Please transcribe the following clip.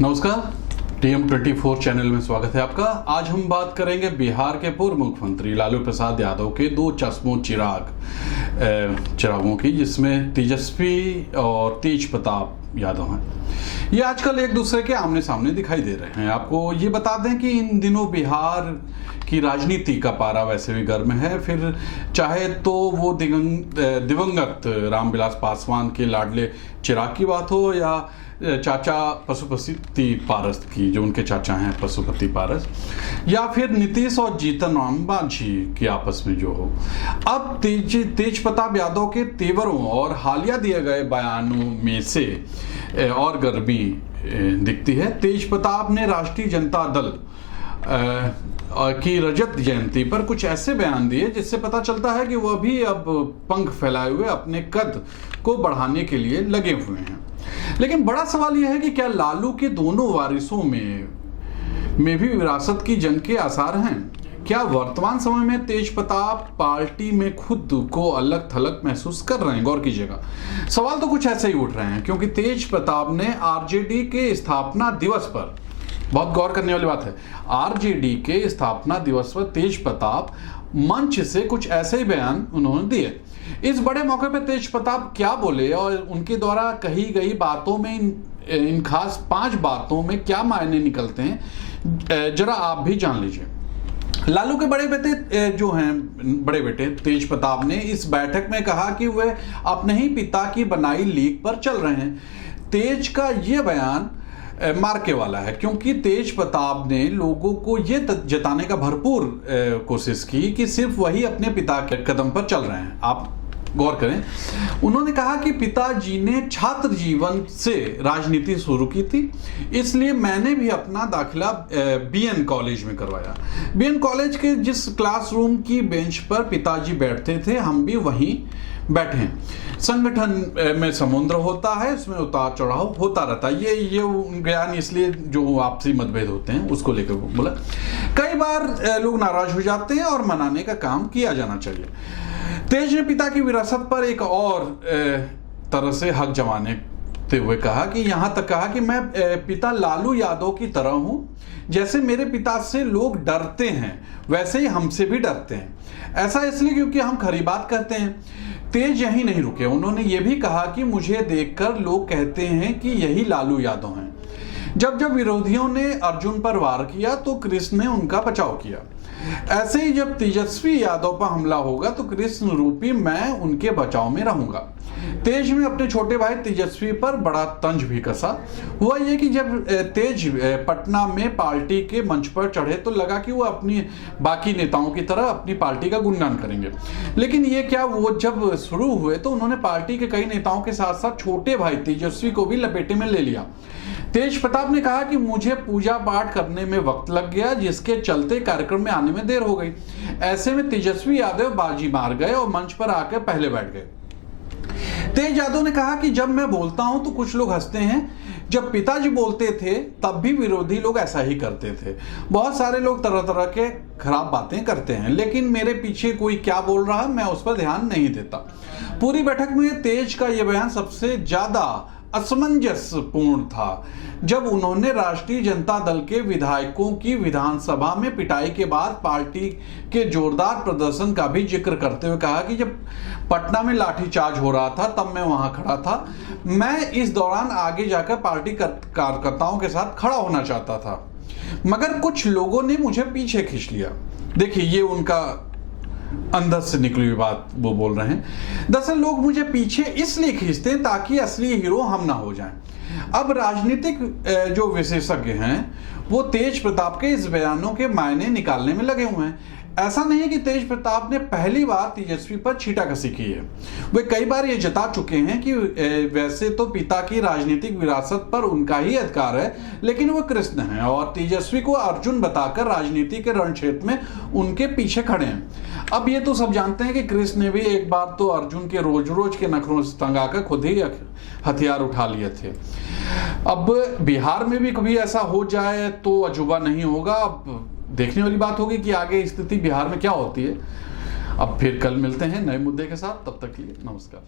नमस्कार, TM24 channel में स्वागत है आपका। आज हम बात करेंगे बिहार के पूर्व मुख्यमंत्री लालू प्रसाद यादव के दो चश्मों चिरागों की, जिसमें तेजस्वी और तेज प्रताप यादव हैं। ये आजकल एक दूसरे के आमने सामने दिखाई दे रहे हैं। आपको ये बता दें कि इन दिनों बिहार की राजनीति का पारा वैसे भी गर्म है। फिर चाहे तो वो दिवंगत रामविलास पासवान के लाडले चिराग की बात हो या चाचा पशुपति पारस की, जो उनके चाचा हैं पशुपति पारस, या फिर नीतीश और जीतन राम मांझी की आपस में जो हो। अब तेज प्रताप यादव के तेवरों और हालिया दिए गए बयानों में से और गर्मी दिखती है। तेज प्रताप ने राष्ट्रीय जनता दल की रजत जयंती पर कुछ ऐसे बयान दिए जिससे पता चलता है कि वह भी अब पंख फैलाए हुए अपने कद को बढ़ाने के लिए लगे हुए हैं। लेकिन बड़ा सवाल यह है कि क्या लालू के दोनों वारिसों में भी विरासत की जंग के आसार हैं? क्या वर्तमान समय में तेज प्रताप पार्टी में खुद को अलग थलग महसूस कर रहे हैं? गौर कीजिएगा, सवाल तो कुछ ऐसे ही उठ रहे हैं क्योंकि तेज प्रताप ने आरजेडी के स्थापना दिवस पर, बहुत गौर करने वाली बात है, आरजेडी के स्थापना दिवस पर तेज प्रताप मंच से कुछ ऐसे ही बयान उन्होंने दिए। इस बड़े मौके पर तेज प्रताप क्या बोले और उनके द्वारा कही गई बातों में इन खास 5 बातों में क्या मायने निकलते हैं, जरा आप भी जान लीजिए। लालू के बड़े बेटे तेज प्रताप ने इस बैठक में कहा कि वे अपने ही पिता की बनाई लीक पर चल रहे हैं। तेज का यह बयान मार्के वाला है क्योंकि तेज प्रताप ने लोगों को यह जताने का भरपूर कोशिश की कि सिर्फ वही अपने पिता के कदम पर चल रहे हैं। आप गौर करें, उन्होंने कहा कि पिताजी ने छात्र जीवन से राजनीति शुरू की थी, इसलिए मैंने भी अपना दाखिला बीएन कॉलेज में करवाया। बीएन कॉलेज के जिस क्लासरूम की बेंच पर पिताजी बैठते थे, हम भी वहीं बैठे हैं। संगठन में समुद्र होता है, उसमें उतार चढ़ाव होता रहता है। ये ज्ञान इसलिए जो आपसी मतभेद होते हैं उसको लेकर बोला। कई बार लोग नाराज हो जाते हैं और मनाने का काम किया जाना चाहिए। तेज ने पिता की विरासत पर एक और तरह से हक जमाते हुए कहा कि यहां तक कहा कि मैं पिता लालू यादव की तरह हूं, जैसे मेरे पिता से लोग डरते हैं वैसे ही हमसे भी डरते हैं। ऐसा इसलिए क्योंकि हम खरी बात करते हैं। तेज यही नहीं रुके, उन्होंने ये भी कहा कि मुझे देखकर लोग कहते हैं कि यही लालू यादव हैं। जब विरोधियों ने अर्जुन पर वार किया तो कृष्ण ने उनका बचाव किया। ऐसे ही जब तेजस्वी यादव पर हमला होगा तो कृष्ण रूपी मैं उनके बचाव में रहूंगा। तेज ने अपने छोटे भाई तेजस्वी पर बड़ा तंज भी कसा। हुआ ये कि जब तेज पटना में पार्टी के मंच पर चढ़े तो लगा कि वो अपनी बाकी नेताओं की तरह अपनी पार्टी का गुणगान करेंगे। लेकिन ये क्या, वो जब शुरू हुए तो उन्होंने पार्टी के कई नेताओं के साथ साथ छोटे भाई तेजस्वी को भी लपेटे में ले लिया। तेज प्रताप ने कहा कि मुझे पूजा पाठ करने में वक्त लग गया, जिसके चलते कार्यक्रम में आने में देर हो गई। ऐसे में तेजस्वी यादव बाजी मार गए और मंच पर आकर पहले बैठ गए। तेज यादव ने कहा कि जब मैं बोलता हूं तो कुछ लोग हंसते हैं, जब पिताजी बोलते थे तब भी विरोधी लोग ऐसा ही करते थे। बहुत सारे लोग तरह तरह के खराब बातें करते हैं, लेकिन मेरे पीछे कोई क्या बोल रहा है मैं उस पर ध्यान नहीं देता। पूरी बैठक में तेज का यह बयान सबसे ज्यादा असमंजसपूर्ण था। जब उन्होंने राष्ट्रीय जनता दल के विधायकों की विधानसभा में पिटाई के बाद पार्टी के जोरदार प्रदर्शन का भी जिक्र करते हुए कहा कि जब पटना में लाठीचार्ज हो रहा था तब मैं वहां खड़ा था। मैं इस दौरान आगे जाकर पार्टी कार्यकर्ताओं के साथ खड़ा होना चाहता था, मगर कुछ लोगों ने मुझे पीछे खींच लिया। देखिए, ये उनका अंदर से निकली हुई बात वो बोल रहे हैं। दरअसल लोग मुझे पीछे इसलिए खींचते हैं ताकि असली हीरो हम ना हो जाएं। अब राजनीतिक जो विशेषज्ञ हैं वो तेज प्रताप के इस बयानों के मायने निकालने में लगे हुए हैं। ऐसा नहीं है कि तेज प्रताप ने पहली बार तेजस्वी पर छींटाकशी की है। वे कई बार ये जता चुके हैं कि वैसे तो पिता की राजनीतिक विरासत पर उनका ही अधिकार है, लेकिन वो कृष्ण हैं और तेजस्वी को अर्जुन बताकर राजनीति के रण क्षेत्र में उनके पीछे खड़े हैं। अब ये तो सब जानते हैं कि कृष्ण ने भी एक बार तो अर्जुन के रोज रोज के नखरों से तंग आकर खुद ही हथियार उठा लिए थे। अब बिहार में भी कभी ऐसा हो जाए तो अजूबा नहीं होगा। अब देखने वाली बात होगी कि आगे स्थिति बिहार में क्या होती है। अब फिर कल मिलते हैं नए मुद्दे के साथ, तब तक के लिए नमस्कार।